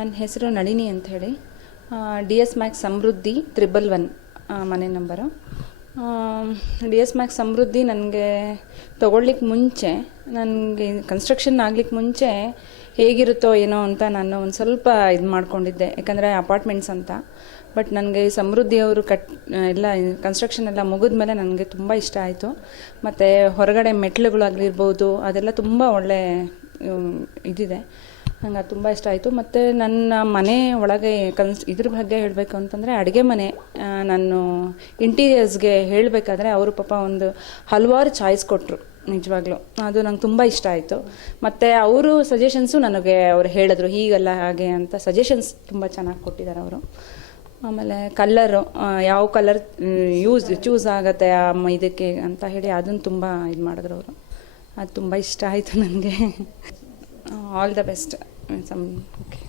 ನನ್ನ ಹೆಸರು ನಳಿನಿ ಅಂಥೇಳಿ. DS Max ಸಮೃದ್ಧಿ 111 ಮನೆ ನಂಬರು. DS Max ಸಮೃದ್ಧಿ ನನಗೆ ತೊಗೊಳ್ಲಿಕ್ಕೆ ಮುಂಚೆ, ನನಗೆ ಕನ್ಸ್ಟ್ರಕ್ಷನ್ ಆಗ್ಲಿಕ್ಕೆ ಮುಂಚೆ ಹೇಗಿರುತ್ತೋ ಏನೋ ಅಂತ ನಾನು ಒಂದು ಸ್ವಲ್ಪ ಇದು ಮಾಡ್ಕೊಂಡಿದ್ದೆ, ಯಾಕಂದರೆ ಅಪಾರ್ಟ್ಮೆಂಟ್ಸ್ ಅಂತ. ಬಟ್ ನನಗೆ ಸಮೃದ್ಧಿಯವರು ಎಲ್ಲ ಕನ್ಸ್ಟ್ರಕ್ಷನ್ ಎಲ್ಲ ಮುಗಿದ್ಮೇಲೆ ನನಗೆ ತುಂಬ ಇಷ್ಟ ಆಯಿತು. ಮತ್ತು ಹೊರಗಡೆ ಮೆಟ್ಲುಗಳಾಗಿರ್ಬೋದು, ಅದೆಲ್ಲ ತುಂಬ ಒಳ್ಳೆ ಇದಿದೆ, ನಂಗೆ ಅದು ತುಂಬ ಇಷ್ಟ ಆಯಿತು. ಮತ್ತು ನನ್ನ ಮನೆ ಒಳಗೆ ಇದ್ರ ಬಗ್ಗೆ ಹೇಳಬೇಕು ಅಂತಂದರೆ, ಅಡುಗೆ ಮನೆ ನಾನು ಇಂಟೀರಿಯರ್ಸ್ಗೆ ಹೇಳಬೇಕಾದ್ರೆ ಅವರು ಪಾಪ ಒಂದು ಹಲವಾರು ಚಾಯ್ಸ್ ಕೊಟ್ಟರು. ನಿಜವಾಗ್ಲೂ ಅದು ನಂಗೆ ತುಂಬ ಇಷ್ಟ ಆಯಿತು. ಮತ್ತು ಅವರು ಸಜೆಷನ್ಸು ನನಗೆ ಅವ್ರು ಹೇಳಿದ್ರು, ಹೀಗಲ್ಲ ಹಾಗೆ ಅಂತ ಸಜೆಷನ್ಸ್ ತುಂಬ ಚೆನ್ನಾಗಿ ಕೊಟ್ಟಿದ್ದಾರೆ ಅವರು. ಆಮೇಲೆ ಕಲ್ಲರು, ಯಾವ ಕಲರ್ ಚೂಸ್ ಆಗುತ್ತೆ ಇದಕ್ಕೆ ಅಂತ ಹೇಳಿ ಅದನ್ನು ತುಂಬ ಇದು ಮಾಡಿದ್ರು ಅವರು. ಅದು ತುಂಬ ಇಷ್ಟ ಆಯಿತು ನನಗೆ. All the best. ಓಕೆ.